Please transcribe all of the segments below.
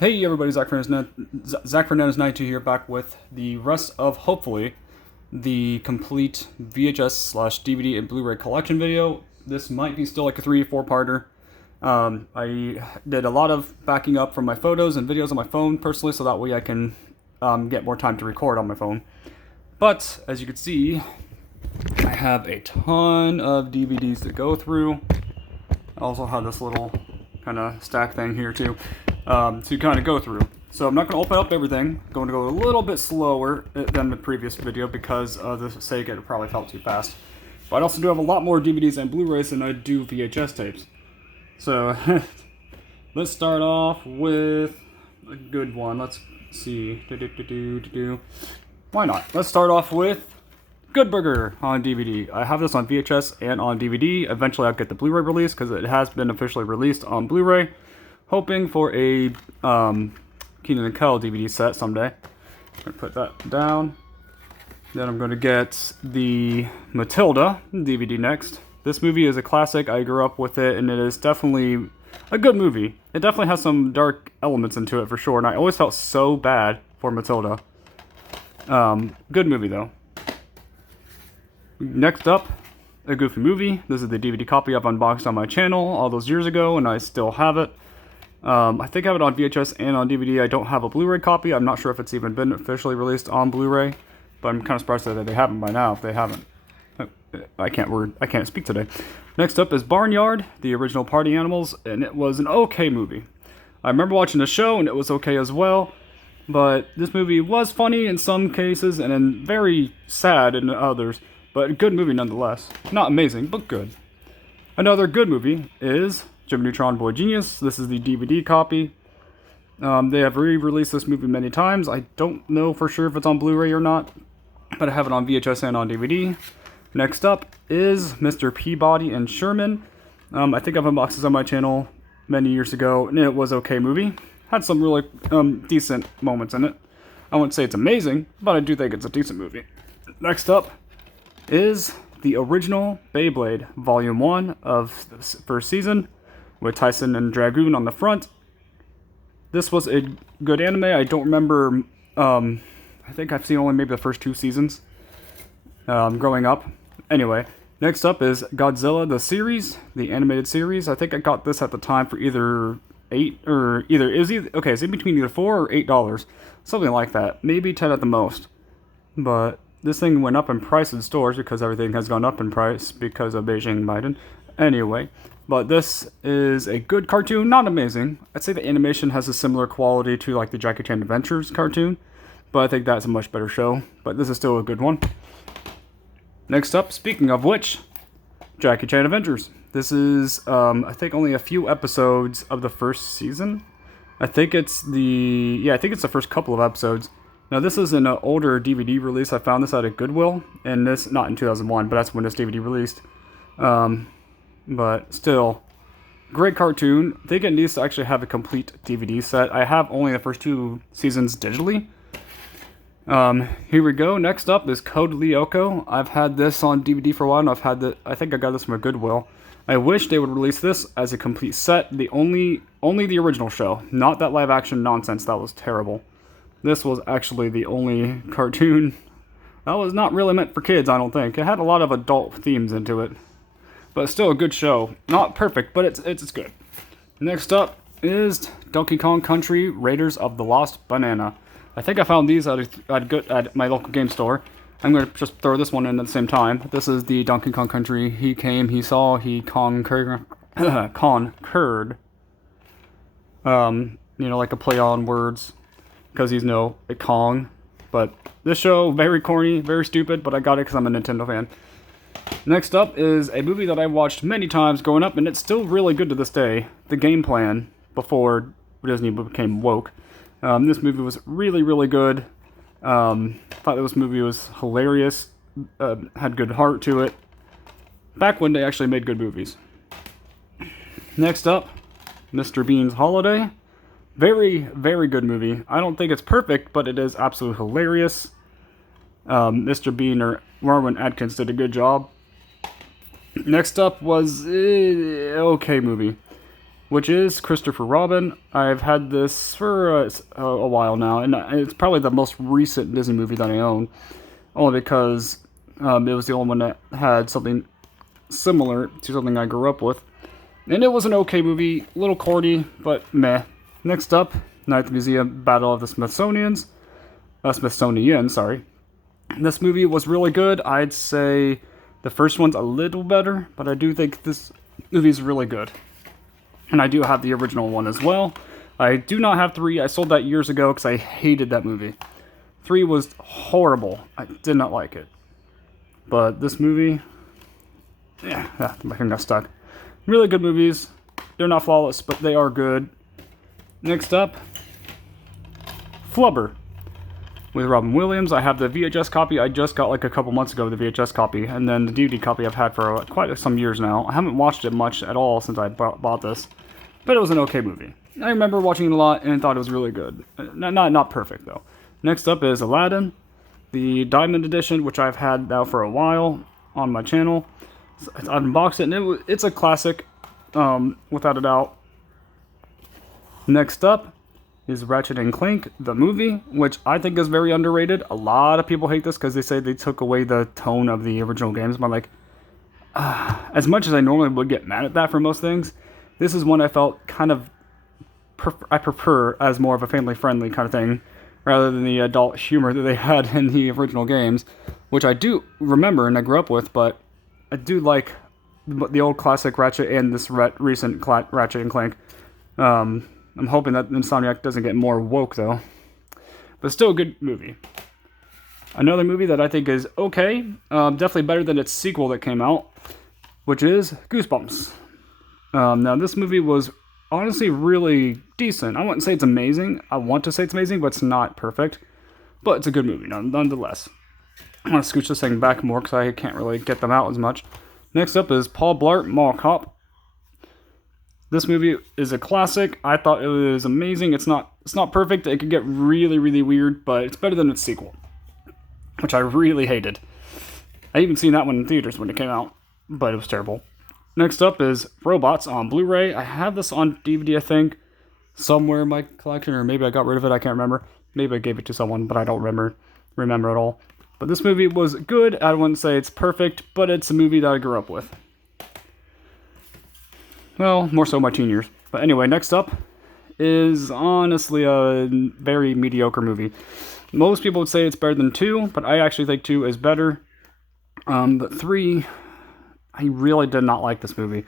Hey everybody, Zach Fernandez 92 here, back with the rest of, hopefully, the complete VHS/DVD and Blu-ray collection video. This might be still like a 3-4-parter. I did a lot of backing up from my photos and videos on my phone personally, so that way I can get more time to record on my phone. But, as you can see, I have a ton of DVDs to go through. I also have this little kind of stack thing here too. To kind of go through. So I'm not going to open up everything. I'm going to go a little bit slower than the previous video because of the sake it probably felt too fast. But I also do have a lot more DVDs and Blu-rays than I do VHS tapes. So let's start off with a good one. Let's see. Why not? Let's start off with Good Burger on DVD. I have this on VHS and on DVD. Eventually I'll get the Blu-ray release because it has been officially released on Blu-ray. Hoping for a Keaton and Kel DVD set someday. I'm going to put that down. Then I'm going to get the Matilda DVD next. This movie is a classic. I grew up with it, and it is definitely a good movie. It definitely has some dark elements into it for sure, and I always felt so bad for Matilda. Good movie, though. Next up, a Goofy movie. This is the DVD copy I've unboxed on my channel all those years ago, and I still have it. I think I have it on VHS and on DVD. I don't have a Blu-ray copy. I'm not sure if it's even been officially released on Blu-ray, but I'm kind of surprised that they haven't by now if they haven't. I can't speak today. Next up is Barnyard, the original Party Animals, and it was an okay movie. I remember watching the show and it was okay as well, but this movie was funny in some cases and then very sad in others, but a good movie nonetheless. Not amazing, but good. Another good movie is Gymnutron Boy Genius. This is the DVD copy. They have re-released this movie many times. I don't know for sure if it's on Blu-ray or not, but I have it on VHS and on DVD. Next up is Mr. Peabody and Sherman. I think I've unboxed this on my channel many years ago, and it was an okay movie. Had some really decent moments in it. I wouldn't say it's amazing, but I do think it's a decent movie. Next up is the original Beyblade, Volume 1 of the first season, with Tyson and Dragoon on the front. This was a good anime. I don't remember, I think I've seen only maybe the first 2 seasons growing up. Anyway, next up is Godzilla, the series, the animated series. I think I got this at the time for either it's in between either $4 or $8, something like that. Maybe 10 at the most. But this thing went up in price in stores because everything has gone up in price because of Beijing Biden. Anyway, but this is a good cartoon, not amazing. I'd say the animation has a similar quality to like the Jackie Chan Adventures cartoon, but I think that's a much better show. But this is still a good one. Next up, speaking of which, Jackie Chan Adventures. This is, I think, only a few episodes of the first season. I think it's the first couple of episodes. Now, this is an older DVD release. I found this at a Goodwill, and this, not in 2001, but that's when this DVD released. But still, great cartoon. I think it needs to actually have a complete DVD set. I have only the first 2 seasons digitally. Here we go. Next up is Codelioco. I've had this on DVD for a while, and I think I got this from a Goodwill. I wish they would release this as a complete set. Only the original show, not that live action nonsense. That was terrible. This was actually the only cartoon that was not really meant for kids, I don't think. It had a lot of adult themes into it. But still a good show. Not perfect, but it's good. Next up is Donkey Kong Country Raiders of the Lost Banana. I think I found these at my local game store. I'm going to just throw this one in at the same time. This is the Donkey Kong Country. He came, he saw, he conquered. Like a play on words. Because he's a Kong. But this show, very corny, very stupid, but I got it because I'm a Nintendo fan. Next up is a movie that I watched many times growing up, and it's still really good to this day. The Game Plan, before Disney became woke. This movie was really, really good. Thought this movie was hilarious. Had good heart to it. Back when they actually made good movies. Next up, Mr. Bean's Holiday. Very, very good movie. I don't think it's perfect, but it is absolutely hilarious. Mr. Bean or Marwan Atkins did a good job. Next up was okay movie. which is Christopher Robin. I've had this for a while now, and it's probably the most recent Disney movie that I own, only because it was the only one that had something similar to something I grew up with. And it was an okay movie, a little corny, but meh. Next up, Night at the Museum, Battle of the Smithsonians. Smithsonian, sorry. This movie was really good. I'd say the first one's a little better, but I do think this movie's really good. And I do have the original one as well. I do not have 3. I sold that years ago because I hated that movie. 3 was horrible. I did not like it. But this movie, yeah, my finger got stuck. Really good movies. They're not flawless, but they are good. Next up, Flubber with Robin Williams. I have the VHS copy. I just got like a couple months ago the VHS copy, and then the DVD copy I've had for quite some years now. I haven't watched it much at all since I bought this, but it was an okay movie. I remember watching it a lot and thought it was really good. Not perfect though. Next up is Aladdin, the Diamond Edition, which I've had now for a while on my channel. I've unboxed it, and it's a classic, without a doubt. Next up is Ratchet and Clank, the movie, which I think is very underrated. A lot of people hate this because they say they took away the tone of the original games. But like, as much as I normally would get mad at that for most things, this is one I felt kind of I prefer as more of a family-friendly kind of thing, rather than the adult humor that they had in the original games, which I do remember and I grew up with, but I do like the old classic Ratchet and this recent Ratchet and Clank. I'm hoping that Insomniac doesn't get more woke, though. But still a good movie. Another movie that I think is okay, definitely better than its sequel that came out, which is Goosebumps. Now, this movie was honestly really decent. I wouldn't say it's amazing. I want to say it's amazing, but it's not perfect. But it's a good movie, nonetheless. I want to scooch this thing back more because I can't really get them out as much. Next up is Paul Blart, Mall Cop. This movie is a classic. I thought it was amazing. It's not perfect. It could get really, really weird, but it's better than its sequel, which I really hated. I even seen that one in theaters when it came out, but it was terrible. Next up is Robots on Blu-ray. I have this on DVD, I think, somewhere in my collection, or maybe I got rid of it. I can't remember. Maybe I gave it to someone, but I don't remember at all. But this movie was good. I wouldn't say it's perfect, but it's a movie that I grew up with. Well, more so my teen years. But anyway, next up is honestly a very mediocre movie. Most people would say it's better than 2, but I actually think 2 is better. But 3, I really did not like this movie.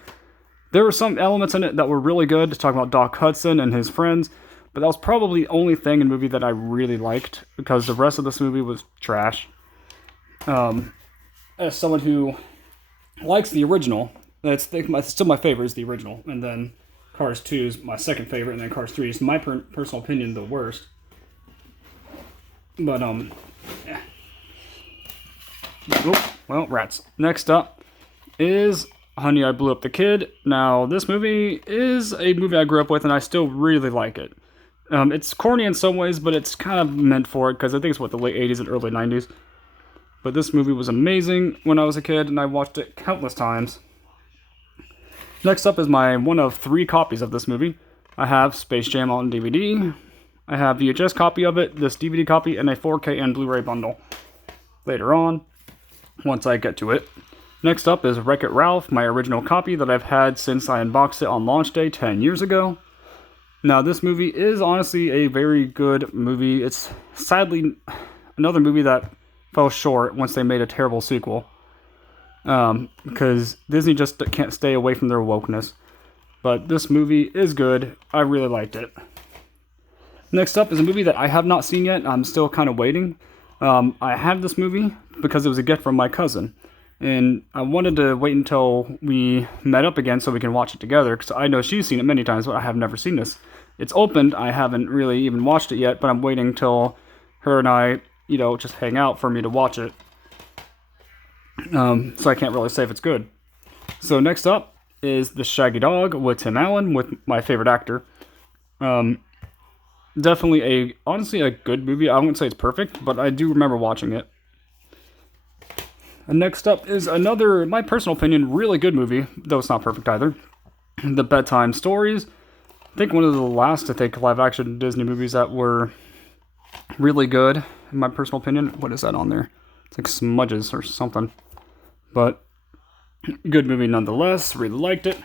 There were some elements in it that were really good, talking about Doc Hudson and his friends, but that was probably the only thing in the movie that I really liked, because the rest of this movie was trash. As someone who likes the original, still my favorite is the original, and then Cars 2 is my second favorite, and then Cars 3 is my personal opinion the worst. But yeah. Oh, well, rats. Next up is Honey, I Blew Up the Kid. Now, this movie is a movie I grew up with, and I still really like it. It's corny in some ways, but it's kind of meant for it, because I think it's the late 80s and early 90s. But this movie was amazing when I was a kid, and I watched it countless times. Next up is my one of 3 copies of this movie. I have Space Jam on DVD. I have VHS copy of it, this DVD copy, and a 4K and Blu-ray bundle. Later on, once I get to it. Next up is Wreck-It Ralph, my original copy that I've had since I unboxed it on launch day 10 years ago. Now, this movie is honestly a very good movie. It's sadly another movie that fell short once they made a terrible sequel. Because Disney just can't stay away from their wokeness. But this movie is good. I really liked it. Next up is a movie that I have not seen yet. I'm still kind of waiting. I have this movie because it was a gift from my cousin. And I wanted to wait until we met up again so we can watch it together, because I know she's seen it many times, but I have never seen this. It's opened. I haven't really even watched it yet, but I'm waiting till her and I, just hang out for me to watch it. So I can't really say if it's good. So next up is The Shaggy Dog with Tim Allen, with my favorite actor. Definitely honestly a good movie. I wouldn't say it's perfect, but I do remember watching it. And next up is another, in my personal opinion, really good movie, though it's not perfect either. the Bedtime Stories. I think one of the last, live action Disney movies that were really good, in my personal opinion. What is that on there? It's like smudges or something. But good movie nonetheless. Really liked it.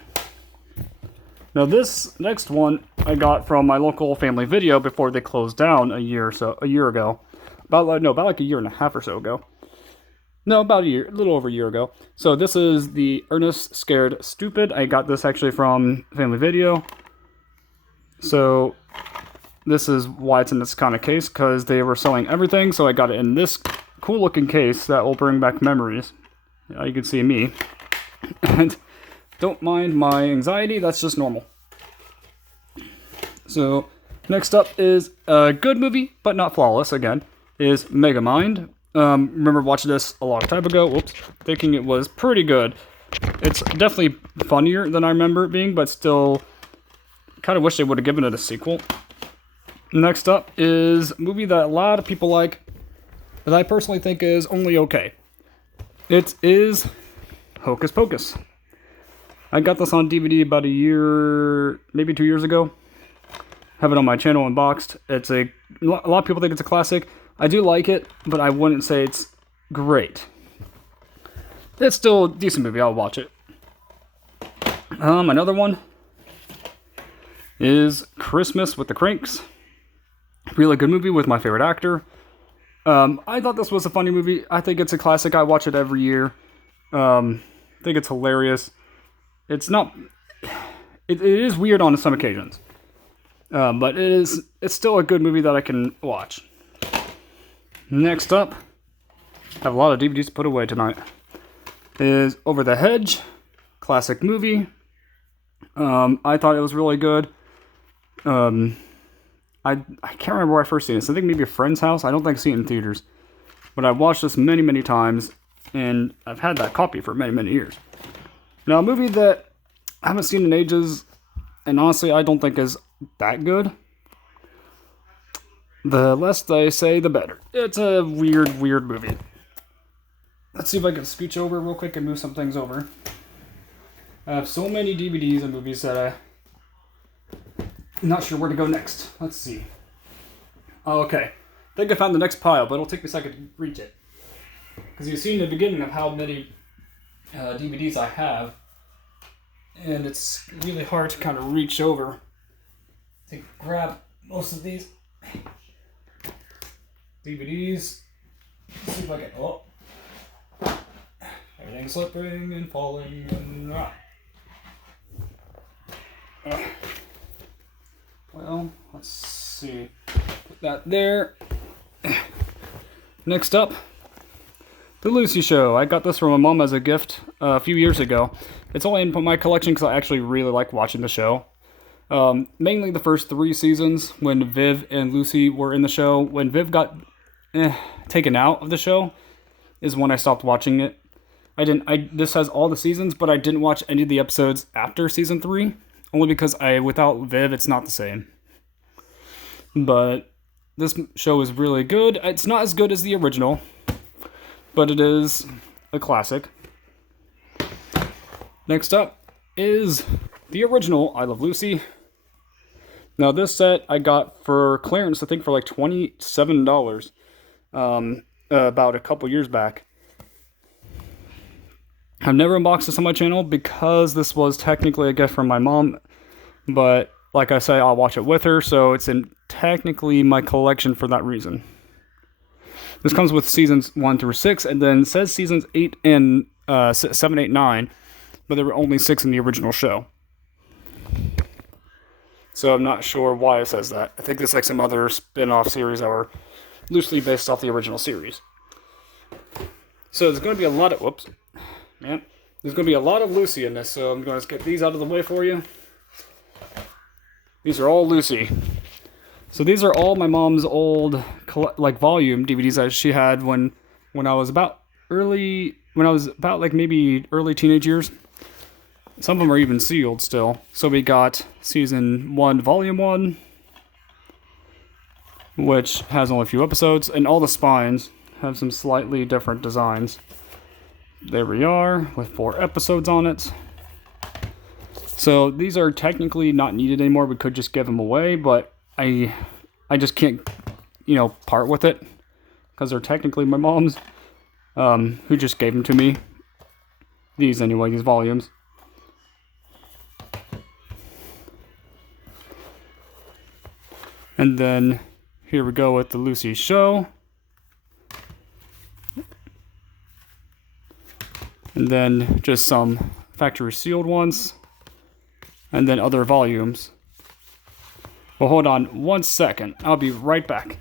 Now this next one I got from my local Family Video before they closed down a year ago. About like a year and a half or so ago. No, about a little over a year ago. So this is the Ernest Scared Stupid. I got this actually from Family Video. So this is why it's in this kind of case, because they were selling everything, so I got it in this cool looking case that will bring back memories. You can see me. And don't mind my anxiety, that's just normal. So next up is a good movie, but not flawless again, is Megamind. Remember watching this a long time ago, thinking it was pretty good. It's definitely funnier than I remember it being, but still kind of wish they would have given it a sequel. Next up is a movie that a lot of people like, that I personally think is only okay. It is Hocus Pocus. I got this on DVD about a year, maybe 2 years ago. Have it on my channel unboxed. A lot of people think it's a classic. I do like it, but I wouldn't say it's great. It's still a decent movie. I'll watch it. Another one is Christmas with the Cranks. Really good movie with my favorite actor. I thought this was a funny movie. I think it's a classic. I watch it every year. I think it's hilarious. It's not... It is weird on some occasions. But it's still a good movie that I can watch. Next up, I have a lot of DVDs to put away tonight, is Over the Hedge. Classic movie. I thought it was really good. I can't remember where I first seen this. I think maybe a friend's house. I don't think I've seen it in theaters. But I've watched this many, many times, and I've had that copy for many, many years. Now, a movie that I haven't seen in ages, and honestly, I don't think is that good. The less they say, the better. It's a weird, weird movie. Let's see if I can scooch over real quick and move some things over. I have so many DVDs and movies that I'm not sure where to go next. Let's see. Okay. I think I found the next pile, but it'll take me a second to reach it. Because you've seen the beginning of how many DVDs I have. And it's really hard to kind of reach over to grab most of these DVDs. Let's see if I can... Oh. Everything's slipping and falling and... Well, let's see. Put that there. Next up, The Lucy Show. I got this from my mom as a gift a few years ago. It's only in my collection because I actually really like watching the show. Mainly the first 3 seasons when Viv and Lucy were in the show. When Viv got taken out of the show is when I stopped watching it. This has all the seasons, but I didn't watch any of the episodes after season 3. Only because without Viv, it's not the same. But this show is really good. It's not as good as the original, but it is a classic. Next up is the original I Love Lucy. Now this set I got for clearance, I think for like $27, about a couple years back. I've never unboxed this on my channel because this was technically a gift from my mom, but like I say, I'll watch it with her, so it's in technically my collection for that reason. This comes with seasons 1 through 6, and then it says seasons 8 and 7, 8, 9, but there were only 6 in the original show. So I'm not sure why it says that. I think there's like some other spin-off series that were loosely based off the original series. So there's going to be a lot of... Whoops. Man. There's going to be a lot of Lucy in this, so I'm going to get these out of the way for you. These are all Lucy. So these are all my mom's old volume DVDs that she had when I was about maybe early teenage years. Some of them are even sealed still. So we got season 1, volume 1, which has only a few episodes, and all the spines have some slightly different designs. There we are, with 4 episodes on it. So these are technically not needed anymore. We could just give them away, but I just can't, part with it because they're technically my mom's, who just gave them to me. These anyway, these volumes. And then here we go with the Lucy show. And then just some factory sealed ones. And then other volumes. Well, hold on 1 second. I'll be right back.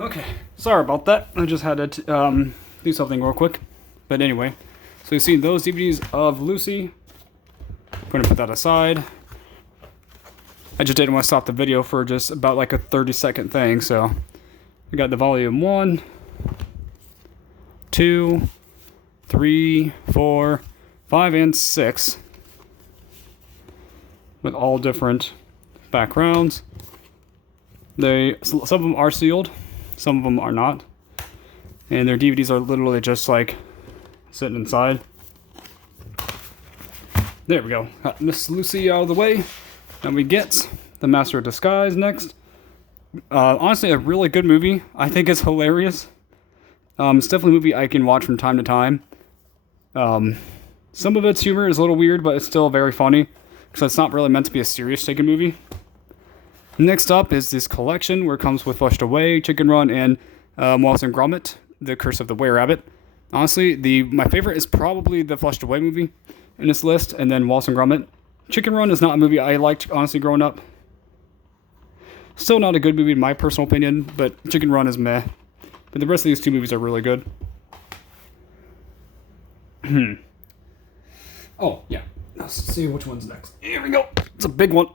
Okay, sorry about that. I just had to do something real quick. But anyway, so you've seen those DVDs of Lucy. I'm going to put that aside. I just didn't want to stop the video for just about like a 30-second thing. So we got the volume 1, 2, 3, 4, 5, and 6. With all different backgrounds. Some of them are sealed. Some of them are not. And their DVDs are literally just like sitting inside. There we go. Got Miss Lucy out of the way. Now we get The Master of Disguise next. Honestly, a really good movie. I think it's hilarious. It's definitely a movie I can watch from time to time. Some of its humor is a little weird, but it's still very funny. Because it's not really meant to be a serious taken movie. Next up is this collection where it comes with Flushed Away, Chicken Run, and Wallace and Gromit, The Curse of the Were-Rabbit. Honestly, my favorite is probably the Flushed Away movie in this list, and then Wallace and Gromit. Chicken Run is not a movie I liked, honestly, growing up. Still not a good movie in my personal opinion, but Chicken Run is meh. But the rest of these two movies are really good. Oh, yeah. Let's see which one's next. Here we go. It's a big one.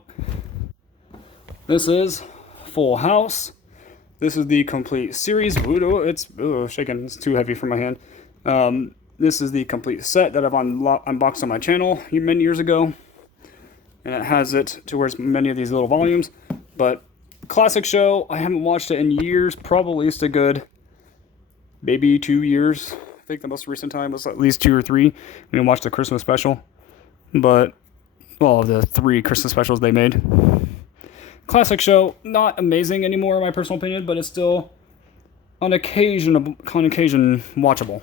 This is Full House. This is the complete series. It's shaking. It's too heavy for my hand. This is the complete set that I've unboxed on my channel many years ago. And it has it to where it's many of these little volumes. But classic show. I haven't watched it in years. Probably at least a good maybe 2 years. I think the most recent time was at least 2 or 3. We watched the Christmas special. But, well, the 3 Christmas specials they made. Classic show, not amazing anymore in my personal opinion, but it's still on occasion watchable.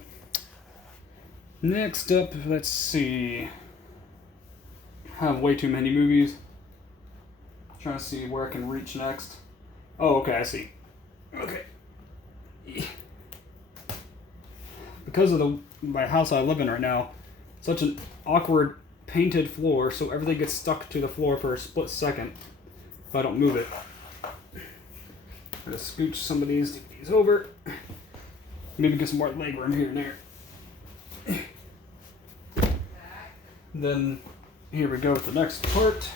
Next up, let's see. I have way too many movies. Trying to see where I can reach next. Oh, okay, I see. Okay. Because of my house I live in right now, such an awkward painted floor, so everything gets stuck to the floor for a split second. If I don't move it. I'm gonna scooch some of these DVDs over. Maybe get some more leg room here and there. Then here we go with the next part.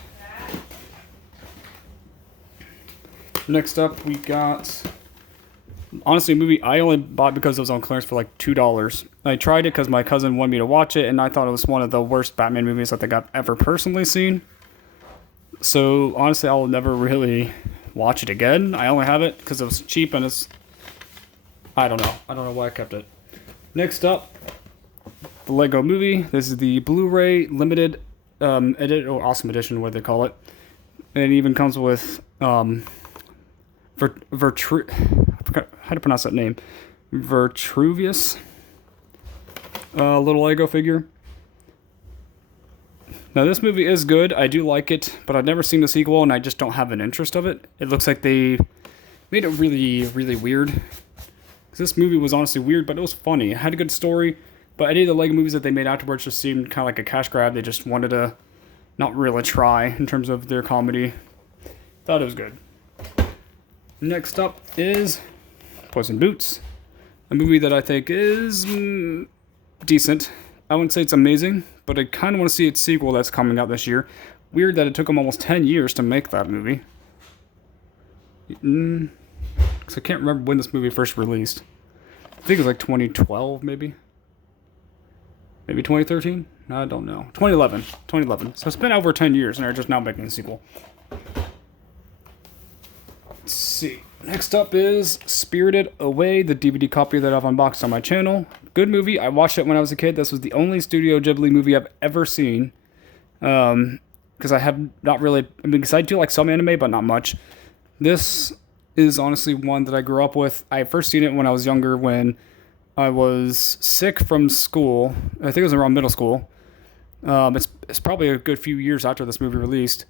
Next up we got, honestly, a movie I only bought because it was on clearance for like $2. I tried it because my cousin wanted me to watch it, and I thought it was one of the worst Batman movies I think I've ever personally seen. So, honestly, I'll never really watch it again. I only have it because it was cheap and it's... I don't know. I don't know why I kept it. Next up, the Lego Movie. This is the Blu-ray limited edit, or awesome edition, what they call it. And it even comes with how to pronounce that name? Vitruvius. Little Lego figure. Now, this movie is good. I do like it, but I've never seen the sequel, and I just don't have an interest of it. It looks like they made it really, really weird. This movie was honestly weird, but it was funny. It had a good story, but any of the Lego movies that they made afterwards just seemed kind of like a cash grab. They just wanted to not really try in terms of their comedy. Thought it was good. Next up is Puss in Boots, a movie that I think is decent. I wouldn't say it's amazing, but I kind of want to see its sequel that's coming out this year. Weird that it took them almost 10 years to make that movie. Because I can't remember when this movie first released. I think it was like 2012, maybe. Maybe 2013? I don't know. 2011. 2011. So it's been over 10 years, and they're just now making a sequel. Let's see. Next up is Spirited Away, the DVD copy that I've unboxed on my channel. Good movie. I watched it when I was a kid. This was the only Studio Ghibli movie I've ever seen. Because I have not really... I mean, because I do like some anime, but not much. This is honestly one that I grew up with. I first seen it when I was younger, when I was sick from school. I think it was around middle school. It's probably a good few years after this movie released.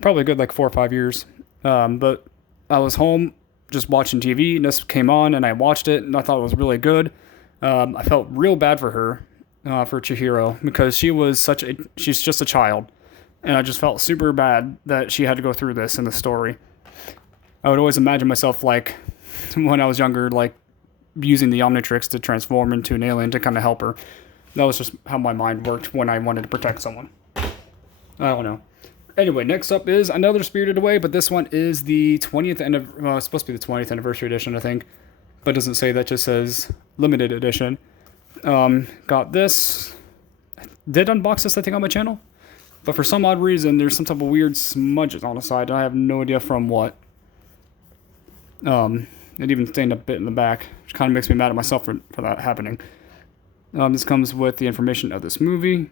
Probably a good like 4 or 5 years. But I was home just watching TV, and this came on, and I watched it, and I thought it was really good. I felt real bad for her, for Chihiro, because she's just a child, and I just felt super bad that she had to go through this in the story. I would always imagine myself, like, when I was younger, like, using the Omnitrix to transform into an alien to kind of help her. That was just how my mind worked when I wanted to protect someone. I don't know. Anyway, next up is another Spirited Away, but this one is the 20th it's supposed to be the 20th anniversary edition, I think. But it doesn't say that, just says limited edition. Got this. I did unbox this, I think, on my channel. But for some odd reason, there's some type of weird smudges on the side, and I have no idea from what. It even stained a bit in the back, which kind of makes me mad at myself for that happening. This comes with the information of this movie.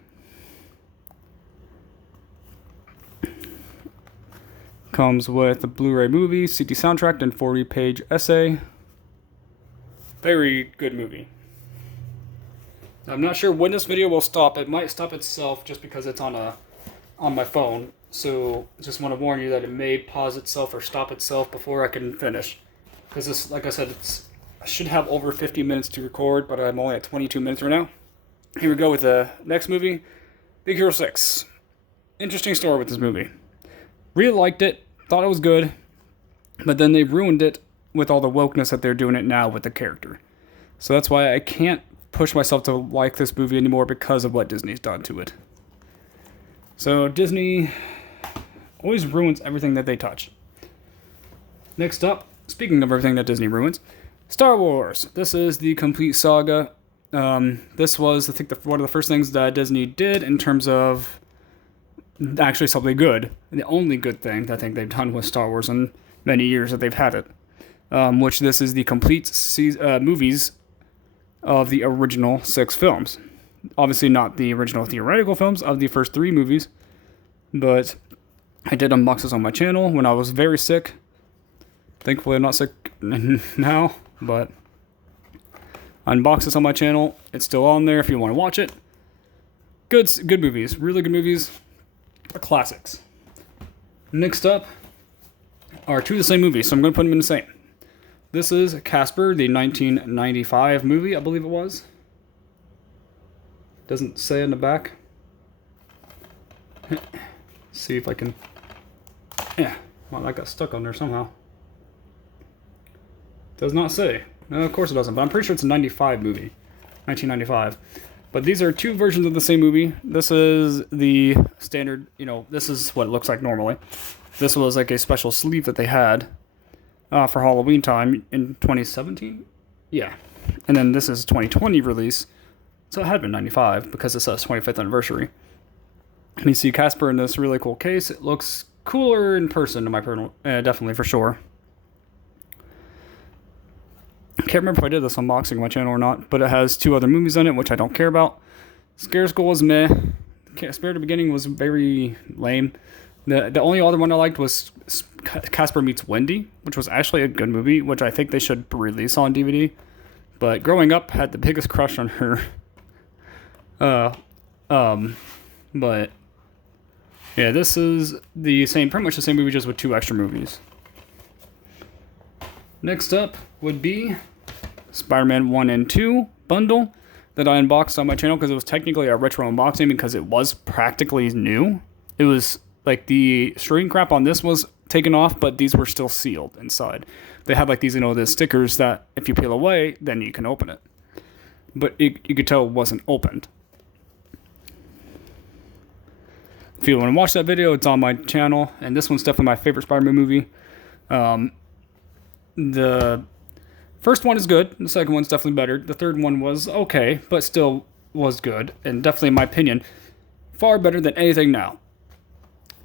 Comes with a Blu-ray movie, CD soundtrack, and 40-page essay. Very good movie. I'm not sure when this video will stop. It might stop itself just because it's on my phone. So just want to warn you that it may pause itself or stop itself before I can finish. Because this, like I said, I should have over 50 minutes to record, but I'm only at 22 minutes right now. Here we go with the next movie, Big Hero 6. Interesting story with this movie. Really liked it, thought it was good, but then they ruined it with all the wokeness that they're doing it now with the character. So that's why I can't push myself to like this movie anymore because of what Disney's done to it. So Disney always ruins everything that they touch. Next up, speaking of everything that Disney ruins, Star Wars. This is the complete saga. This was, I think, one of the first things that Disney did in terms of actually something good. And the only good thing that I think they've done with Star Wars in many years that they've had it. Which this is the complete movies of the original 6 films. Obviously not the original theoretical films of the first 3 movies, but I did unbox this on my channel when I was very sick. Thankfully I'm not sick now, but I unboxed this on my channel. It's still on there if you want to watch it. Good movies, really good movies. Classics. Next up are 2 of the same movies, so I'm going to put them in the same. This is Casper, the 1995 movie, I believe it was. Doesn't say in the back. See if I can... Yeah, well, that got stuck on there somehow. Does not say. No, of course it doesn't, but I'm pretty sure it's a 95 movie. 1995. But these are 2 versions of the same movie. This is the standard, this is what it looks like normally. This was like a special sleeve that they had for Halloween time in 2017? Yeah. And then this is 2020 release. So it had been 95 because it says 25th anniversary. And you see Casper in this really cool case. It looks cooler in person, in my personal, definitely for sure. I can't remember if I did this unboxing on my channel or not, but it has 2 other movies in it, which I don't care about. Scare School is meh. Spirited Beginning was very lame. The only other one I liked was Casper Meets Wendy, which was actually a good movie, which I think they should release on DVD. But growing up, had the biggest crush on her. But yeah, this is the same, pretty much the same movie, just with 2 extra movies. Next up would be Spider-Man 1 and 2 bundle that I unboxed on my channel because it was technically a retro unboxing because it was practically new. It was like the screen crap on this was taken off, but these were still sealed inside. They had like these, the stickers that if you peel away, then you can open it. But you could tell it wasn't opened. If you want to watch that video, it's on my channel, and this one's definitely my favorite Spider-Man movie. The first one is good. The second one's definitely better. The third one was okay, but still was good, and definitely, in my opinion, far better than anything now.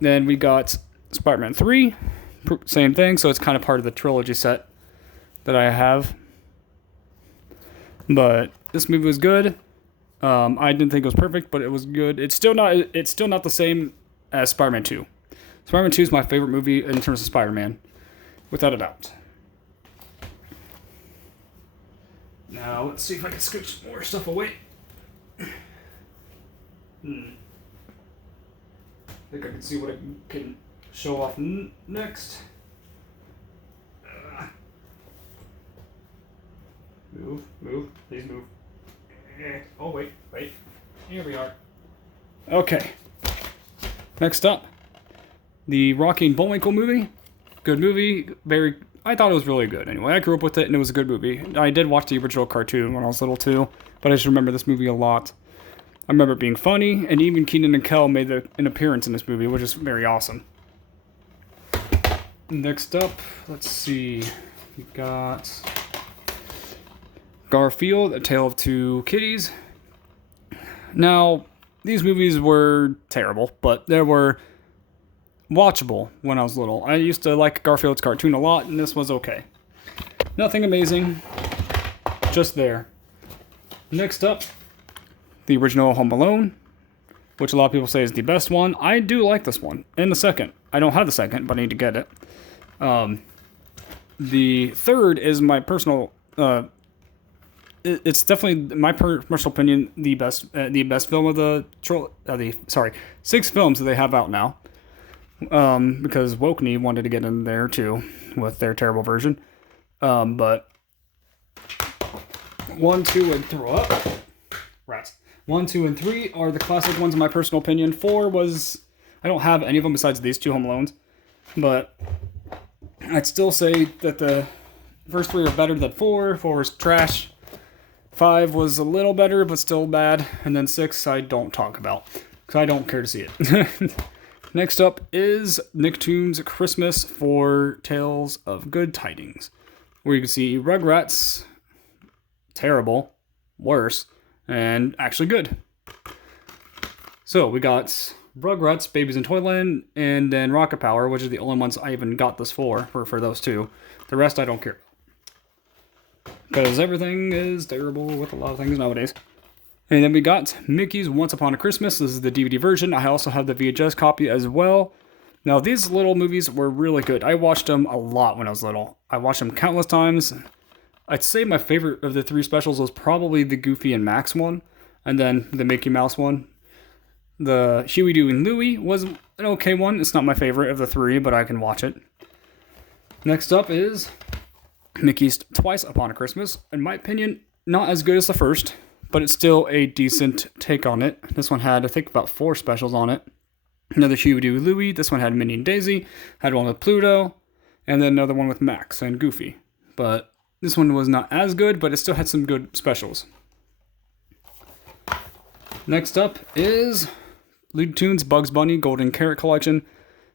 Then we got Spider-Man 3, same thing, so it's kind of part of the trilogy set that I have. But this movie was good. I didn't think it was perfect, but it was good. It's still not the same as Spider-Man 2. Spider-Man 2 is my favorite movie in terms of Spider-Man, without a doubt. Now, let's see if I can scooch more stuff away. I think I can see what I can show off next. Move, please move. Oh, wait. Here we are. Okay. Next up, the Rocky and Bullwinkle movie. Good movie. I thought it was really good. Anyway, I grew up with it, and it was a good movie. I did watch the original cartoon when I was little, too, but I just remember this movie a lot. I remember it being funny, and even Keaton and Kel made an appearance in this movie, which is very awesome. Next up, let's see. We got Garfield, A Tale of Two Kitties. Now, these movies were terrible, but they were watchable when I was little. I used to like Garfield's cartoon a lot, and this was okay. Nothing amazing, just there. Next up, the original Home Alone, which a lot of people say is the best one. I do like this one, and the second. I don't have the second, but I need to get it. The third is my personal... it's definitely, my personal opinion, the best film of the 6 films that they have out now. Because Wokeney wanted to get in there too with their terrible version. But 1, 2, and 3. Rats. 1, 2, and 3 are the classic ones in my personal opinion. 4 was, I don't have any of them besides these 2 Home Alones, but I'd still say that the first 3 are better than 4. 4 was trash. 5 was a little better, but still bad. And then 6 I don't talk about, because I don't care to see it. Next up is Nicktoons Christmas for Tales of Good Tidings, where you can see Rugrats, terrible, worse, and actually good. So we got Rugrats, Babies in Toyland, and then Rocket Power, which is the only ones I even got this for those 2. The rest I don't care, because everything is terrible with a lot of things nowadays. And then we got Mickey's Once Upon a Christmas. This is the DVD version. I also have the VHS copy as well. Now, these little movies were really good. I watched them a lot when I was little. I watched them countless times. I'd say my favorite of the 3 specials was probably the Goofy and Max one, and then the Mickey Mouse one. The Huey, Dewey, and Louie was an okay one. It's not my favorite of the 3, but I can watch it. Next up is Mickey's Twice Upon a Christmas. In my opinion, not as good as the first, but it's still a decent take on it. This one had, I think, about 4 specials on it. Another Huey, Dewey, Louie. This one had Minnie and Daisy. Had one with Pluto. And then another one with Max and Goofy. But this one was not as good, but it still had some good specials. Next up is Looney Tunes Bugs Bunny Golden Carrot Collection.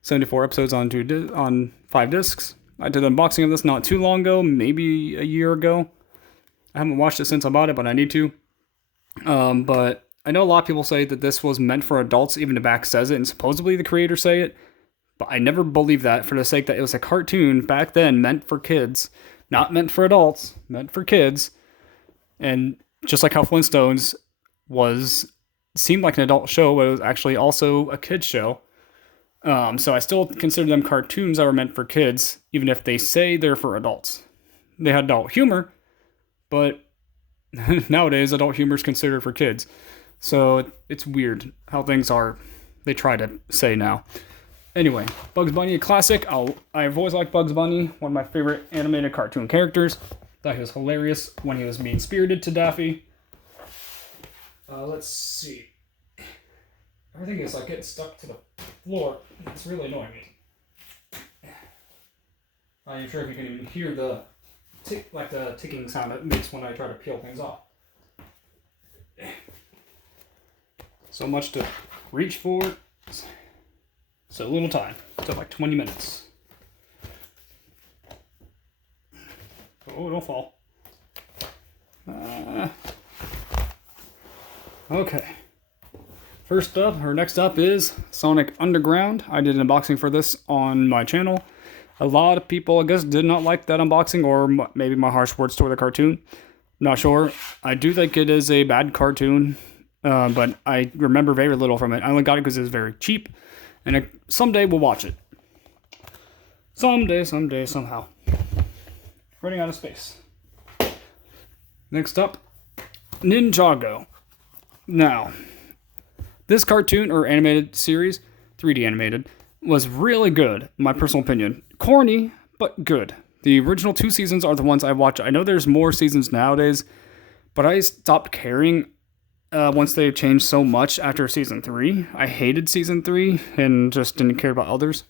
74 episodes on 5 discs. I did an unboxing of this not too long ago, maybe a year ago. I haven't watched it since I bought it, but I need to. But I know a lot of people say that this was meant for adults, even the back says it, and supposedly the creators say it, but I never believed that, for the sake that it was a cartoon back then meant for kids, not meant for adults, meant for kids. And just like how Flintstones seemed like an adult show, but it was actually also a kid's show. So I still consider them cartoons that were meant for kids, even if they say they're for adults. They had adult humor, but nowadays, adult humor is considered for kids. So it's weird how things are, they try to say now. Anyway, Bugs Bunny, a classic. I've always liked Bugs Bunny, one of my favorite animated cartoon characters. Thought he was hilarious when he was mean-spirited to Daffy. Let's see. Everything is like getting stuck to the floor. It's really annoying me. I'm not sure if you can even hear the the ticking sound it makes when I try to peel things off. So much to reach for. So little time. So like 20 minutes. Oh, don't fall. Okay. Next up is Sonic Underground. I did an unboxing for this on my channel. A lot of people, I guess, did not like that unboxing, or maybe my harsh words toward the cartoon. Not sure. I do think it is a bad cartoon, but I remember very little from it. I only got it because it was very cheap, and someday we'll watch it. Someday, somehow. Running out of space. Next up, Ninjago. Now, this cartoon or animated series, 3D animated, was really good, in my personal opinion. Corny, but good. The original 2 seasons are the ones I watch. I know there's more seasons nowadays, but I stopped caring once they changed so much after season 3. I hated season 3 and just didn't care about others.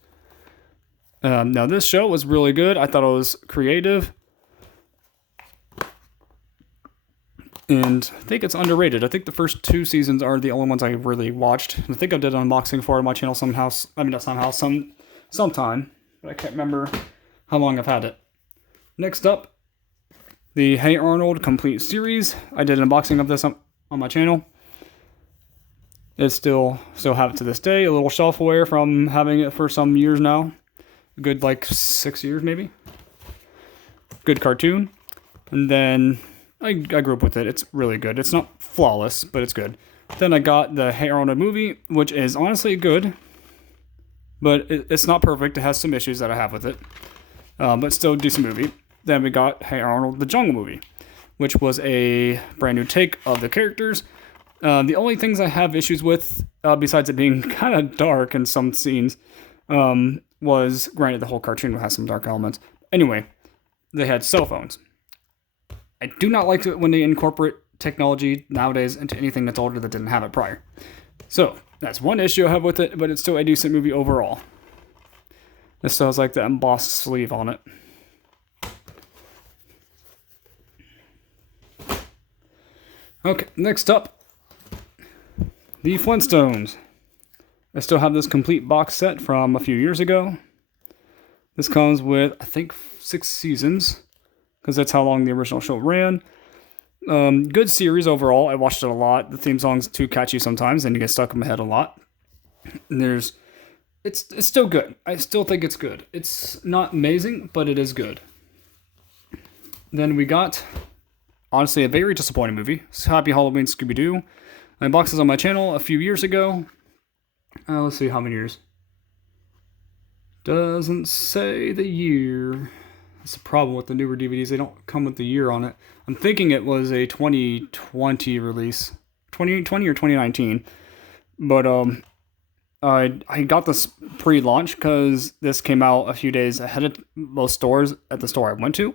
Now, this show was really good. I thought it was creative. And I think it's underrated. I think the first 2 seasons are the only ones I really watched. I think I did an unboxing for it on my channel sometime. But I can't remember how long I've had it. Next up, the Hey Arnold complete series. I did an unboxing of this on my channel. It's still have it to this day. A little shelfware from having it for some years now. A good 6 years maybe. Good cartoon. And then I grew up with it. It's really good. It's not flawless, but it's good. Then I got the Hey Arnold movie, which is honestly good. But it's not perfect. It has some issues that I have with it. But still a decent movie. Then we got Hey Arnold, the Jungle movie, which was a brand new take of the characters. The only things I have issues with, besides it being kind of dark in some scenes, was, granted, the whole cartoon has some dark elements. Anyway, they had cell phones. I do not like it when they incorporate technology nowadays into anything that's older that didn't have it prior. So, that's one issue I have with it, but it's still a decent movie overall. It still has the embossed sleeve on it. Okay, next up, the Flintstones. I still have this complete box set from a few years ago. This comes with, I think, 6 seasons, because that's how long the original show ran. Good series overall. I watched it a lot. The theme song's too catchy sometimes, and you get stuck in my head a lot. And it's still good. I still think it's good. It's not amazing, but it is good. Then we got, honestly, a very disappointing movie. It's Happy Halloween, Scooby Doo. I unboxed this on my channel a few years ago. Let's see how many years. Doesn't say the year. That's the problem with the newer DVDs. They don't come with the year on it. I'm thinking it was a 2020 release. 2020 or 2019. But I got this pre-launch because this came out a few days ahead of most stores at the store I went to.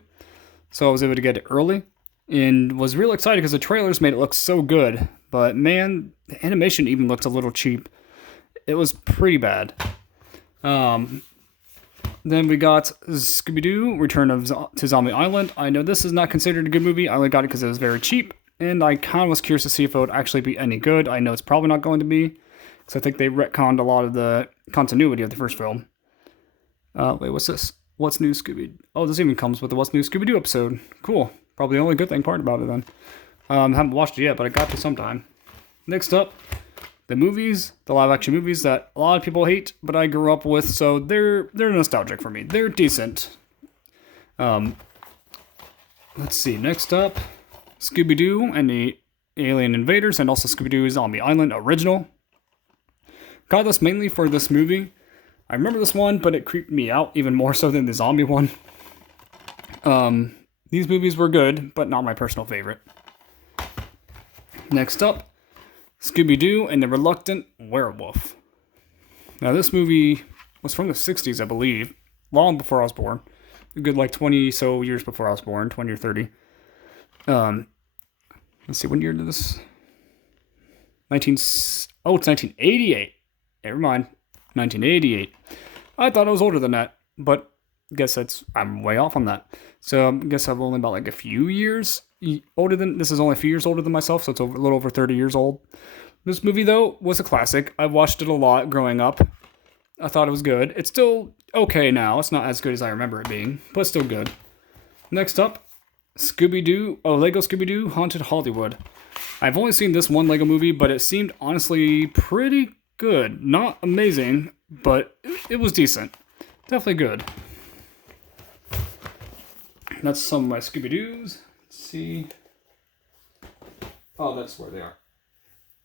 So I was able to get it early. And was real excited because the trailers made it look so good. But man, the animation even looked a little cheap. It was pretty bad. Then we got Scooby Doo, Return to Zombie Island. I know this is not considered a good movie. I only got it because it was very cheap. And I kind of was curious to see if it would actually be any good. I know it's probably not going to be. Because I think they retconned a lot of the continuity of the first film. Wait, what's this? What's New Scooby? Oh, this even comes with the What's New Scooby Doo episode. Cool. Probably the only good part about it then. Haven't watched it yet, but I got to sometime. Next up, the movies, the live action movies that a lot of people hate, but I grew up with, so they're nostalgic for me. They're decent. Let's see. Next up, Scooby Doo and the Alien Invaders, and also Scooby Doo Zombie Island original. Got this mainly for this movie. I remember this one, but it creeped me out even more so than the zombie one. These movies were good, but not my personal favorite. Next up, Scooby Doo and the Reluctant Werewolf. Now, this movie was from the 60s, I believe, long before I was born. A good 20 so years before I was born, 20 or 30. Let's see, when year did this? It's 1988. Never mind, 1988. I thought I was older than that, but I'm way off on that. So I guess I'm only about like a few years older than, this is only a few years older than myself, so it's a little over 30 years old. This movie, though, was a classic. I watched it a lot growing up. I thought it was good. It's still okay now. It's not as good as I remember it being, but still good. Next up, Lego Scooby-Doo Haunted Hollywood. I've only seen this one Lego movie, but it seemed honestly pretty good. Not amazing, but it was decent. Definitely good. That's some of my Scooby-Doos. Let's see. Oh, that's where they are.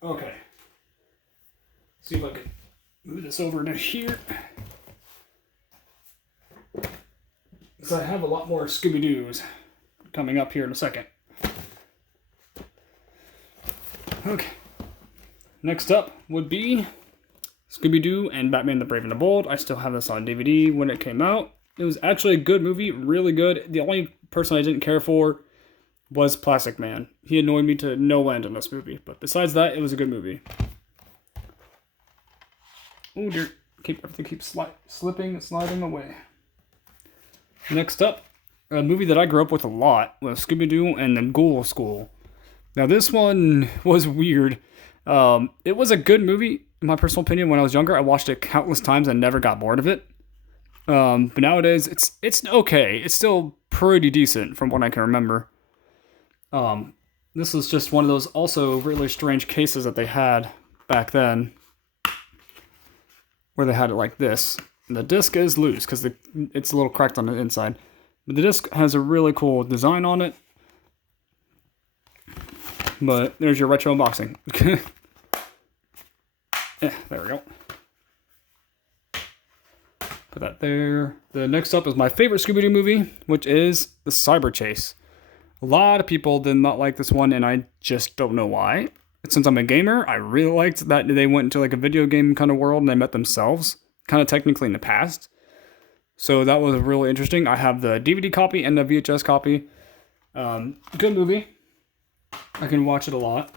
Okay. See if I can move this over to here. Because I have a lot more Scooby-Doos coming up here in a second. Okay. Next up would be Scooby-Doo and Batman the Brave and the Bold. I still have this on DVD when it came out. It was actually a good movie, really good. The only person I didn't care for was Plastic Man. He annoyed me to no end in this movie. But besides that, it was a good movie. Oh dear. Everything keeps sliding away. Next up, a movie that I grew up with a lot was Scooby-Doo and the Ghoul School. Now this one was weird. It was a good movie, in my personal opinion. When I was younger, I watched it countless times and never got bored of it. But nowadays, it's okay. It's still pretty decent from what I can remember. This is just one of those also really strange cases that they had back then, where they had it like this. And the disc is loose because it's a little cracked on the inside. But the disc has a really cool design on it. But there's your retro unboxing. Yeah, there we go. Put that there. The next up is my favorite Scooby-Doo movie, which is the Cyberchase. A lot of people did not like this one, and I just don't know why. Since I'm a gamer, I really liked that they went into like a video game kind of world and they met themselves, kind of technically in the past. So that was really interesting. I have the DVD copy and the VHS copy. Good movie. I can watch it a lot.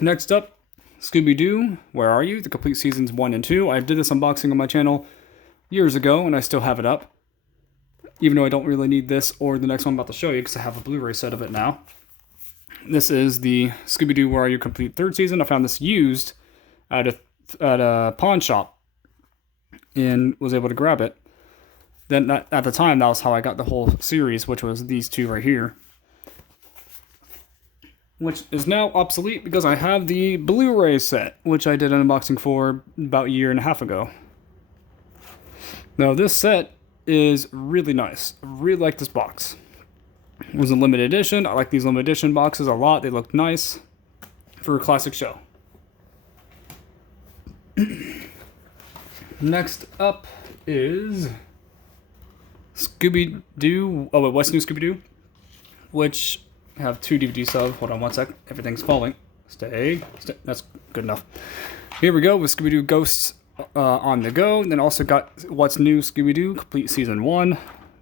Next up, Scooby-Doo, Where Are You? The complete seasons 1 and 2. I did this unboxing on my channel years ago, and I still have it up. Even though I don't really need this or the next one I'm about to show you, because I have a Blu-ray set of it now. This is the Scooby-Doo Where Are You complete third season. I found this used at a pawn shop and was able to grab it. Then at the time, that was how I got the whole series, which was these two right here. Which is now obsolete because I have the Blu-ray set, which I did an unboxing for about a year and a half ago. Now this set is really nice. I really like this box. It was a limited edition. I like these limited edition boxes a lot. They look nice for a classic show. Next up is Scooby-Doo. Oh, wait, What's New Scooby-Doo? Which I have 2 DVD subs. Hold on one sec. Everything's falling. Stay. That's good enough. Here we go with Scooby-Doo Ghosts on the Go. Then also got What's New Scooby-Doo Complete Season 1.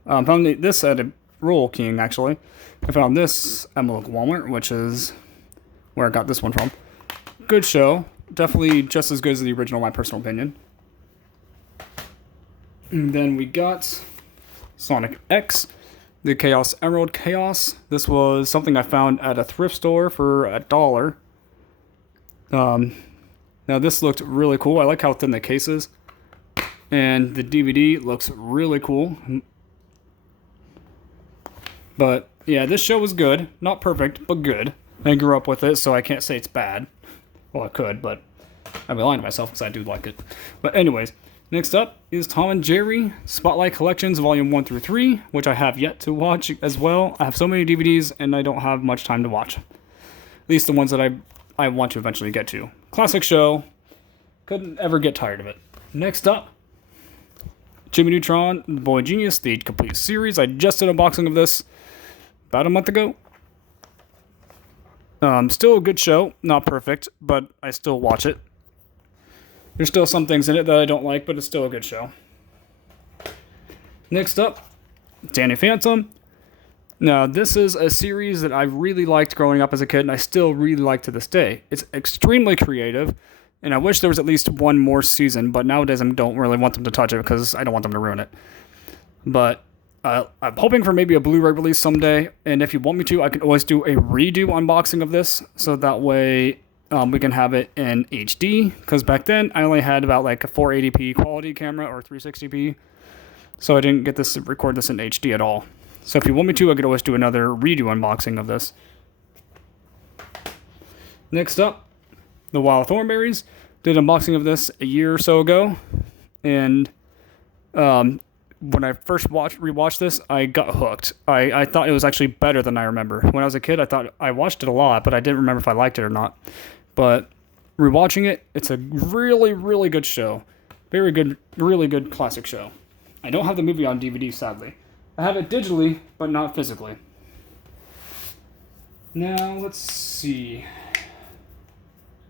Found this at a Roll King, actually. I found this at my local Walmart, which is where I got this one from. Good show. Definitely just as good as the original, in my personal opinion. And then we got Sonic X, the Chaos Emerald Chaos. This was something I found at a thrift store for $1. Now this looked really cool. I like how thin the case is. And the DVD looks really cool. But yeah, this show was good. Not perfect, but good. I grew up with it, so I can't say it's bad. Well, I could, but I'd be lying to myself because I do like it. But anyways, next up is Tom and Jerry Spotlight Collections Volume 1 through 3, which I have yet to watch as well. I have so many DVDs, and I don't have much time to watch. At least the ones that I want to eventually get to. Classic show. Couldn't ever get tired of it. Next up, Gymnutron Boy Genius, the complete series. I just did an unboxing of this about a month ago. Still a good show. Not perfect, but I still watch it. There's still some things in it that I don't like, but it's still a good show. Next up, Danny Phantom. Now, this is a series that I really liked growing up as a kid, and I still really like to this day. It's extremely creative, and I wish there was at least one more season, but nowadays I don't really want them to touch it because I don't want them to ruin it. But I'm hoping for maybe a Blu-ray release someday, and if you want me to, I can always do a redo unboxing of this, so that way we can have it in HD, because back then I only had about like a 480p quality camera or 360p, so I didn't get to record this in HD at all. So if you want me to, I could always do another redo unboxing of this. Next up, the Wild Thornberries. Did an unboxing of this a year or so ago, and when I first rewatched this, I got hooked. I thought it was actually better than I remember. When I was a kid, I thought I watched it a lot, but I didn't remember if I liked it or not. But rewatching it, it's a really, really good show. Very good, really good classic show. I don't have the movie on DVD, sadly. I have it digitally, but not physically. Now, let's see.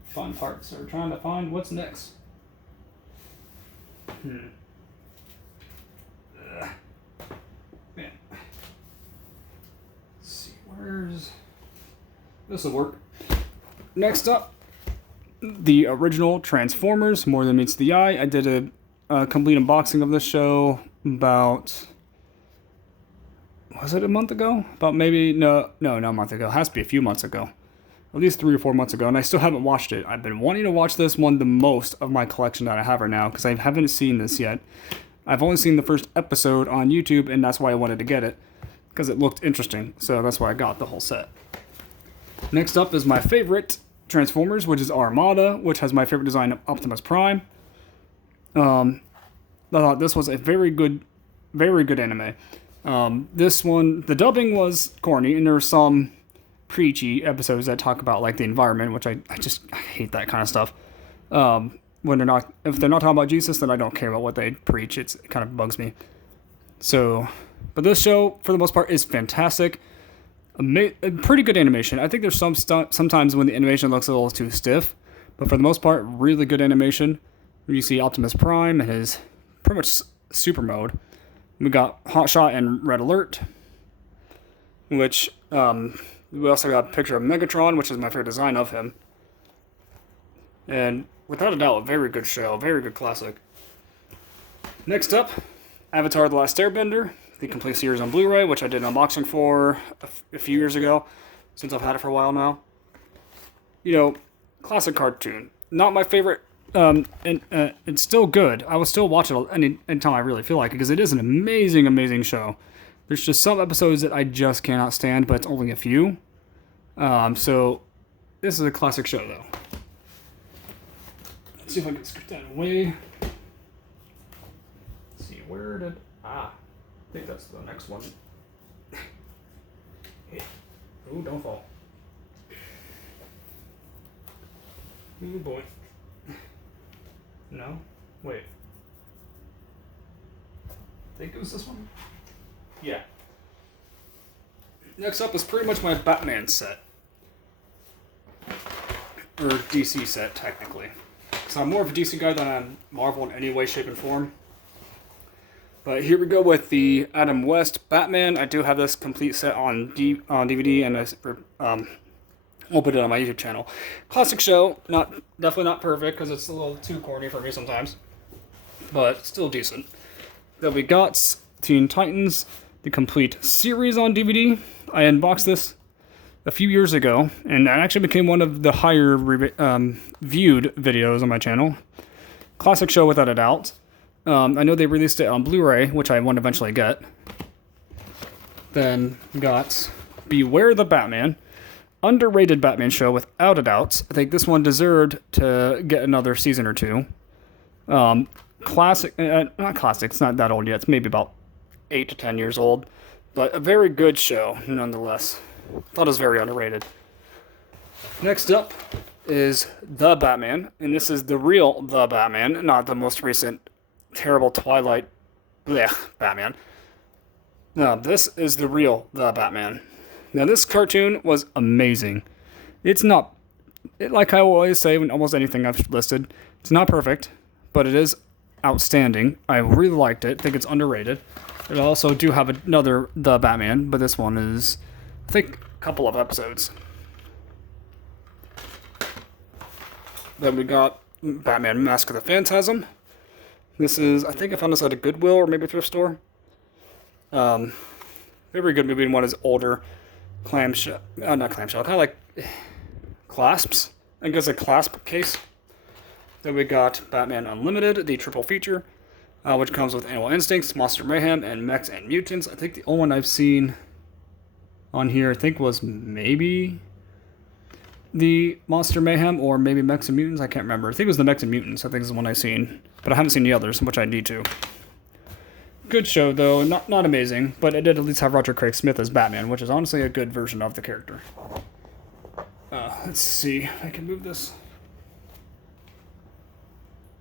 Fun parts are trying to find what's next. Man. Let's see, where's... This will work. Next up, the original Transformers, More Than Meets the Eye. I did a complete unboxing of this show about... Was it a month ago? About maybe... No, not a month ago. It has to be a few months ago. At least 3 or 4 months ago, and I still haven't watched it. I've been wanting to watch this one the most of my collection that I have right now, because I haven't seen this yet. I've only seen the first episode on YouTube, and that's why I wanted to get it, because it looked interesting, so that's why I got the whole set. Next up is my favorite Transformers, which is Armada, which has my favorite design of Optimus Prime. I thought this was a very good anime. This one, the dubbing was corny, and there were some preachy episodes that talk about like the environment, which I hate that kind of stuff. When if they're not talking about Jesus, then I don't care about what they preach. It kind of bugs me. So, but this show for the most part is fantastic. Pretty good animation. I think there's sometimes when the animation looks a little too stiff, but for the most part, really good animation. You see Optimus Prime and his pretty much super mode. We got Hotshot and Red Alert, which we also got a picture of Megatron, which is my favorite design of him. And without a doubt, a very good show, very good classic. Next up, Avatar: The Last Airbender, the complete series on Blu-ray, which I did an unboxing for a few years ago, since I've had it for a while now. You know, classic cartoon. Not my favorite, and it's still good. I will still watch it anytime I really feel like it, because it is an amazing, amazing show. There's just some episodes that I just cannot stand, but it's only a few. So, this is a classic show, though. Let's see if I can scoot that away. Let's see, where did... I think that's the next one. Hey. Ooh, don't fall. Ooh, boy. No? Wait. I think it was this one? Yeah. Next up is pretty much my Batman set. Or DC set, technically. So I'm more of a DC guy than I'm Marvel in any way, shape, and form. But here we go with the Adam West Batman. I do have this complete set on DVD, and I'll put it on my YouTube channel. Classic show. Definitely not perfect, because it's a little too corny for me sometimes. But still decent. Then we got Teen Titans, the complete series on DVD. I unboxed this a few years ago, and that actually became one of the higher viewed videos on my channel. Classic show without a doubt. I know they released it on Blu-ray, which I want to eventually get. Then got Beware the Batman. Underrated Batman show without a doubt. I think this one deserved to get another season or two. Classic, not classic, it's not that old yet. It's maybe about 8 to 10 years old. But a very good show, nonetheless. Thought it was very underrated. Next up is The Batman, and this is the real The Batman, not the most recent terrible Twilight Batman. No, this is the real The Batman. Now, this cartoon was amazing. It's not, like I always say when almost anything I've listed, it's not perfect, but it is outstanding. I really liked it. I think it's underrated. I also do have another The Batman, but this one is, I think, a couple of episodes. Then we got Batman Mask of the Phantasm. This is, I think I found this at a Goodwill or maybe a thrift store. Very good movie, and one is older. Clamshell, not clamshell, kind of like clasps. I guess a clasp case. Then we got Batman Unlimited, the triple feature, which comes with Animal Instincts, Monster Mayhem, and Mechs and Mutants. I think the only one I've seen on here, I think, was maybe the Monster Mayhem or maybe Mechs and Mutants. I can't remember. I think it was the Mechs and Mutants. I think is the one I've seen, but I haven't seen the others, which I need to. Good show, though. Not amazing, but it did at least have Roger Craig Smith as Batman, which is honestly a good version of the character. Let's see if I can move this.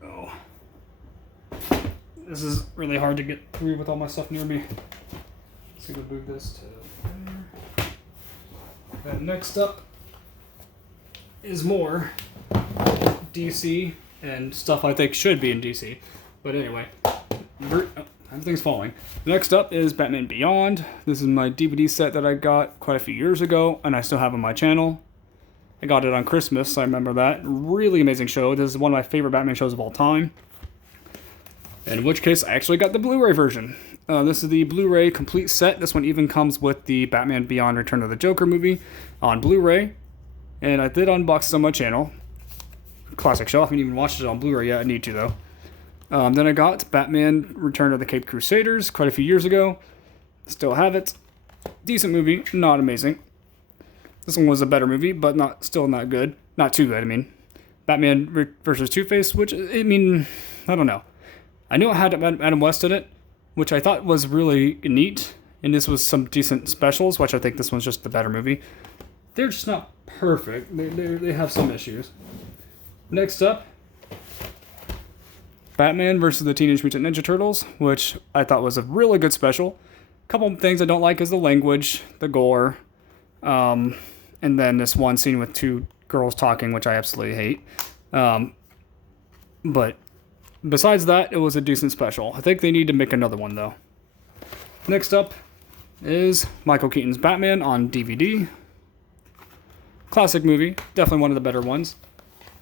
Oh. This is really hard to get through with all my stuff near me. Let's see if we move this to there. Then next up is more DC and stuff I think should be in DC. But anyway, everything's falling. Next up is Batman Beyond. This is my DVD set that I got quite a few years ago, and I still have on my channel. I got it on Christmas, I remember that. Really amazing show. This is one of my favorite Batman shows of all time. In which case, I actually got the Blu-ray version. This is the Blu-ray complete set. This one even comes with the Batman Beyond Return of the Joker movie on Blu-ray. And I did unbox this on my channel. Classic show. I haven't even watched it on Blu-ray yet. I need to, though. Then I got Batman Return of the Caped Crusaders quite a few years ago. Still have it. Decent movie. Not amazing. This one was a better movie, but still not good. Not too good, I mean. Batman versus Two-Face, which, I mean, I don't know. I knew it had Adam West in it, which I thought was really neat. And this was some decent specials, which I think this one's just the better movie. They're just not perfect. They have some issues. Next up, Batman versus the Teenage Mutant Ninja Turtles, which I thought was a really good special. A couple of things I don't like is the language, the gore, and then this one scene with two girls talking, which I absolutely hate. But besides that, it was a decent special. I think they need to make another one, though. Next up is Michael Keaton's Batman on DVD. Classic movie. Definitely one of the better ones.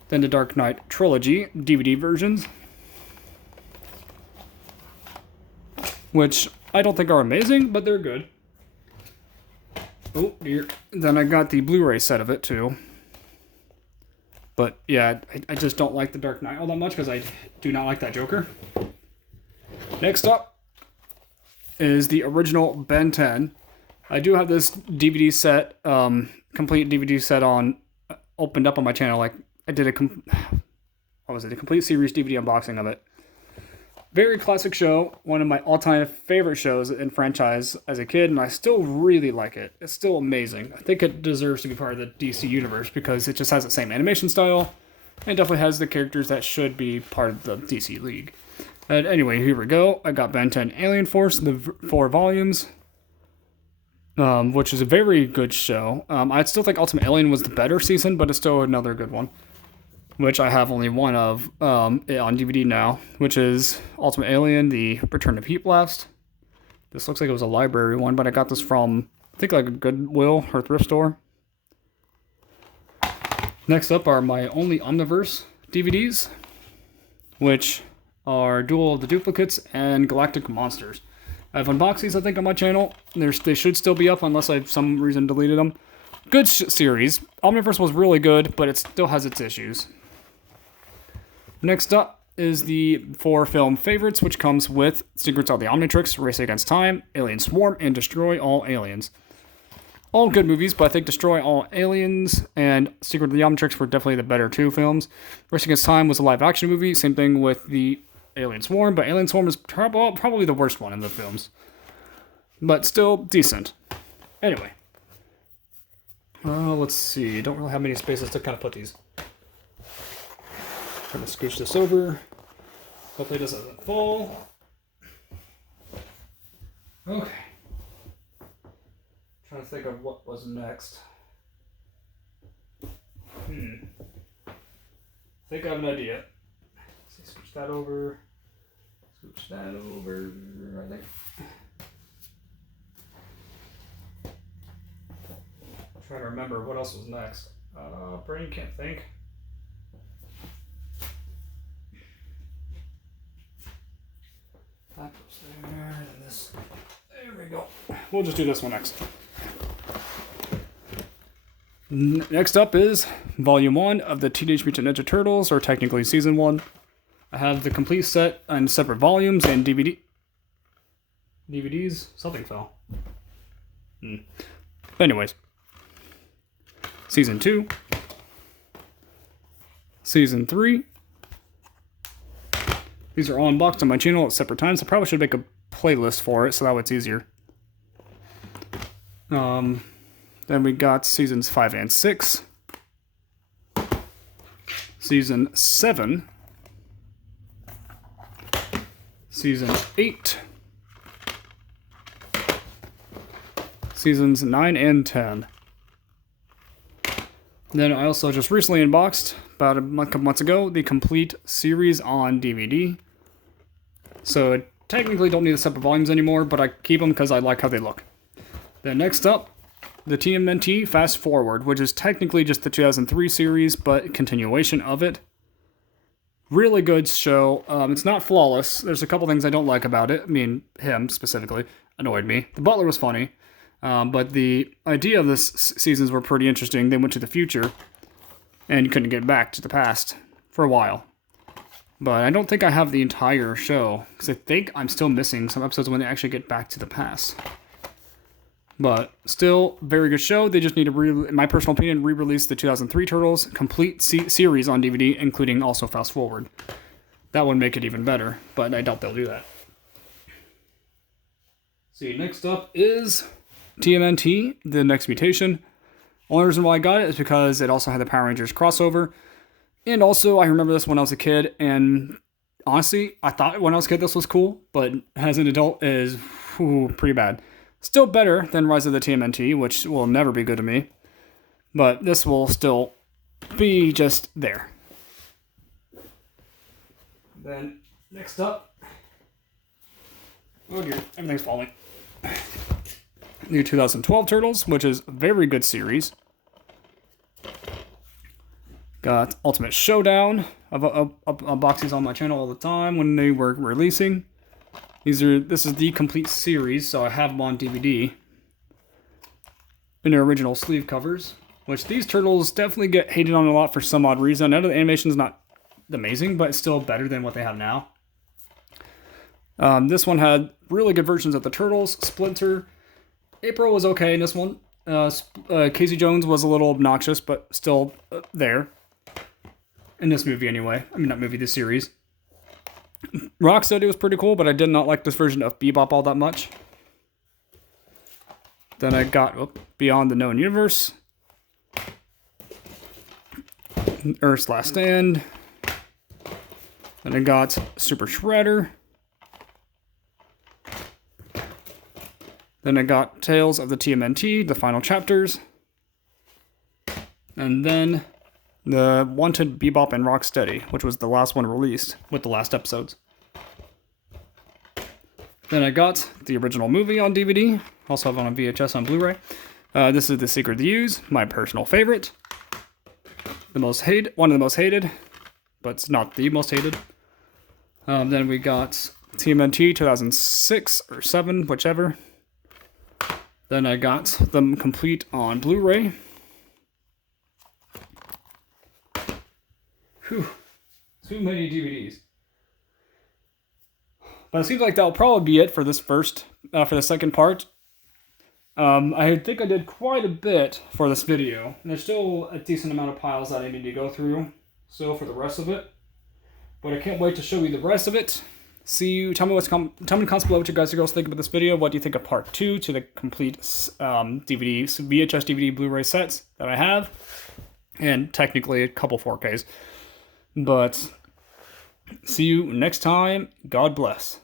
Then the Dark Knight trilogy DVD versions, which I don't think are amazing, but they're good. Oh, dear. Then I got the Blu-ray set of it, too. But, yeah, I just don't like the Dark Knight all that much, because I do not like that Joker. Next up is the original Ben 10. I do have this DVD set, complete DVD set opened up on my channel. Like, I did a complete series DVD unboxing of it. Very classic show, one of my all-time favorite shows in franchise as a kid, and I still really like it. It's still amazing. I think it deserves to be part of the DC universe because it just has the same animation style and definitely has the characters that should be part of the DC League. And anyway, here we go. I got Ben 10 Alien Force, the 4 volumes, which is a very good show. I still think Ultimate Alien was the better season, but it's still another good one, which I have only one of on DVD now, which is Ultimate Alien, The Return of Heat Blast. This looks like it was a library one, but I got this from, I think, like a Goodwill or thrift store. Next up are my only Omniverse DVDs, which are Duel of the Duplicates and Galactic Monsters. I have unboxed these, I think, on my channel. They should still be up unless I, for some reason, deleted them. Good series. Omniverse was really good, but it still has its issues. Next up is the 4 film favorites, which comes with Secrets of the Omnitrix, Race Against Time, Alien Swarm, and Destroy All Aliens. All good movies, but I think Destroy All Aliens and Secret of the Omnitrix were definitely the better 2 films. Race Against Time was a live-action movie, same thing with the Alien Swarm, but Alien Swarm is probably the worst one in the films. But still decent. Anyway. Let's see. Don't really have many spaces to kind of put these. Trying to scooch this over. Hopefully this doesn't fall. Okay. Trying to think of what was next. I think I have an idea. Let's see, scooch that over. Scooch that over right there. Trying to remember what else was next. Brain can't think. That goes there, and this There we go. We'll just do this one next. Next up is Volume 1 of the Teenage Mutant Ninja Turtles, or technically Season 1. I have the complete set on separate volumes and DVDs? Something fell. Anyways. Season 2. Season 3. These are all unboxed on my channel at separate times. I probably should make a playlist for it so that way it's easier. Then we got Seasons 5 and 6. Season 7. Season 8. Seasons 9 and 10. Then I also just recently unboxed, about a couple months ago, the complete series on DVD. So I technically don't need the separate volumes anymore, but I keep them because I like how they look. Then next up, the TMNT Fast Forward, which is technically just the 2003 series, but continuation of it. Really good show. It's not flawless. There's a couple things I don't like about it. I mean, him specifically annoyed me. The butler was funny. But the idea of this seasons were pretty interesting. They went to the future and you couldn't get back to the past for a while. But I don't think I have the entire show because I think I'm still missing some episodes when they actually get back to the past. But still, very good show. They just need to, in my personal opinion, re-release the 2003 Turtles complete series on DVD, including also Fast Forward. That would make it even better, but I doubt they'll do that. See, next up is TMNT, The Next Mutation. Only reason why I got it is because it also had the Power Rangers crossover. And also, I remember this when I was a kid, and honestly, I thought when I was a kid this was cool, but as an adult, it is pretty bad. Still better than Rise of the TMNT, which will never be good to me. But this will still be just there. Then, next up. Oh dear, everything's falling. New 2012 Turtles, which is a very good series. Got Ultimate Showdown. I've unboxed these on my channel all the time when they were releasing. This is the complete series, so I have them on DVD. In their original sleeve covers, which these turtles definitely get hated on a lot for some odd reason. I know the animation's not amazing, but it's still better than what they have now. This one had really good versions of the Turtles. Splinter. April was okay in this one. Casey Jones was a little obnoxious, but still there. In this movie, anyway. I mean, not movie, this series. Rocksteady was pretty cool, but I did not like this version of Bebop all that much. Then I got Beyond the Known Universe. Earth's Last Stand. Then I got Super Shredder. Then I got Tales of the TMNT, the final chapters. And then the Wanted Bebop and Rocksteady, which was the last one released with the last episodes. Then I got the original movie on DVD. Also have it on VHS on Blu-ray. This is The Secret of the Use, my personal favorite. One of the most hated, but it's not the most hated. Then we got TMNT 2006 or 7, whichever. Then I got them complete on Blu-ray. Whew. Too many DVDs. But it seems like that'll probably be it for this for the second part. I think I did quite a bit for this video. And there's still a decent amount of piles that I need to go through still for the rest of it. But I can't wait to show you the rest of it. See you. Tell me in the comments below what you guys think about this video. What do you think of part 2 to the complete VHS DVD Blu-ray sets that I have, and technically a couple 4Ks. But see you next time. God bless.